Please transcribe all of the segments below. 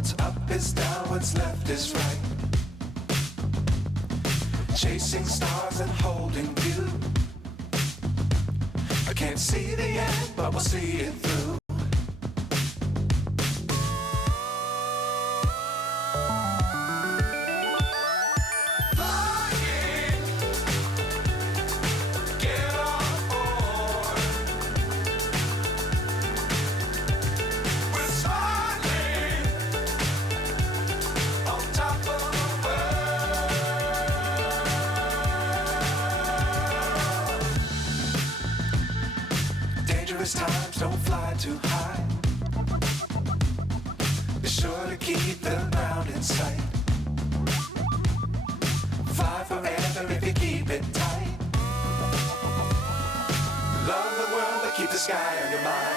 What's up is down, what's left is right. Chasing stars and holding you. I can't see the end, but we'll see it through. Times don't fly too high. Be sure to keep the ground in sight. Fly forever if you keep it tight. Love the world but keep the sky on your mind.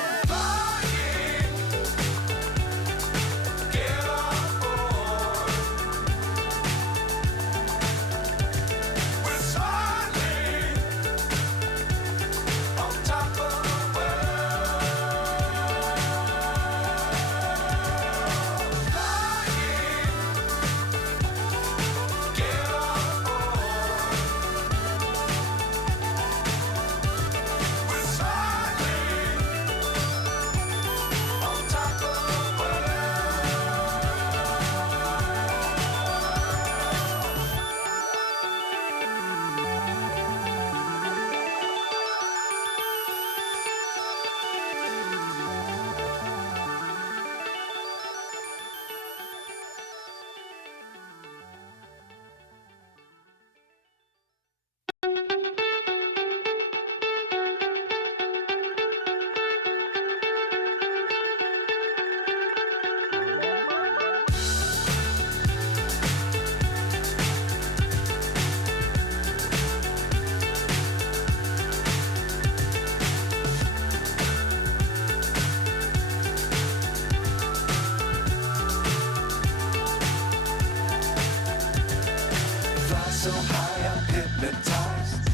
So high I'm hypnotized.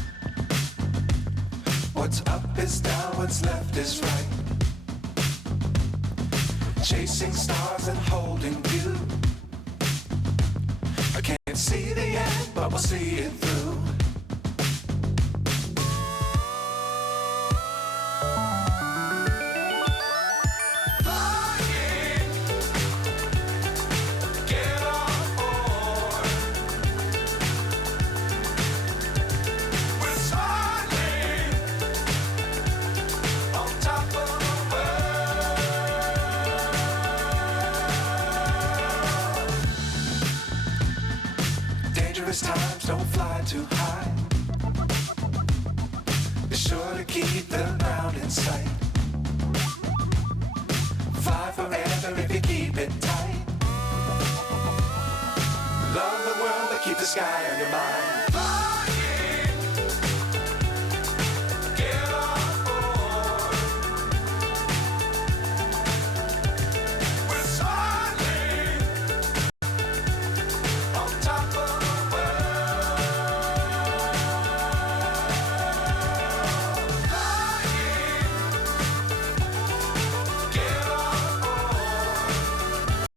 What's up is down, what's left is right. Chasing stars and holding you. I can't see the end, but we'll see it through. Times don't fly too high. Be sure to keep the ground in sight. Fly forever if you keep it tight. Love the world but keep the sky on your mind.